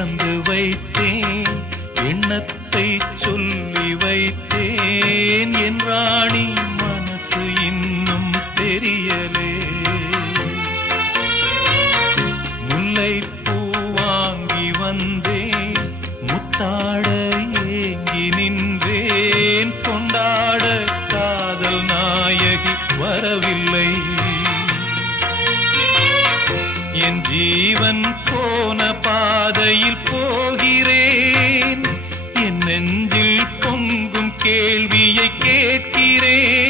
திறந்து வைத்தேன், எண்ணத்தை சொல்லி வைத்தேன், என் ராணி மனசு இன்னும் தெரியலே. முல்லைப்பூ வாங்கி வந்தேன், முத்தாட ஏங்கி நின்றேன், கொண்டாட காதல் நாயகி வரவில்லை. என் ஜீவன் போன பாதையில் போகிறேன், என் நெஞ்சில் பொங்கும் கேள்வியை கேட்கிறேன்.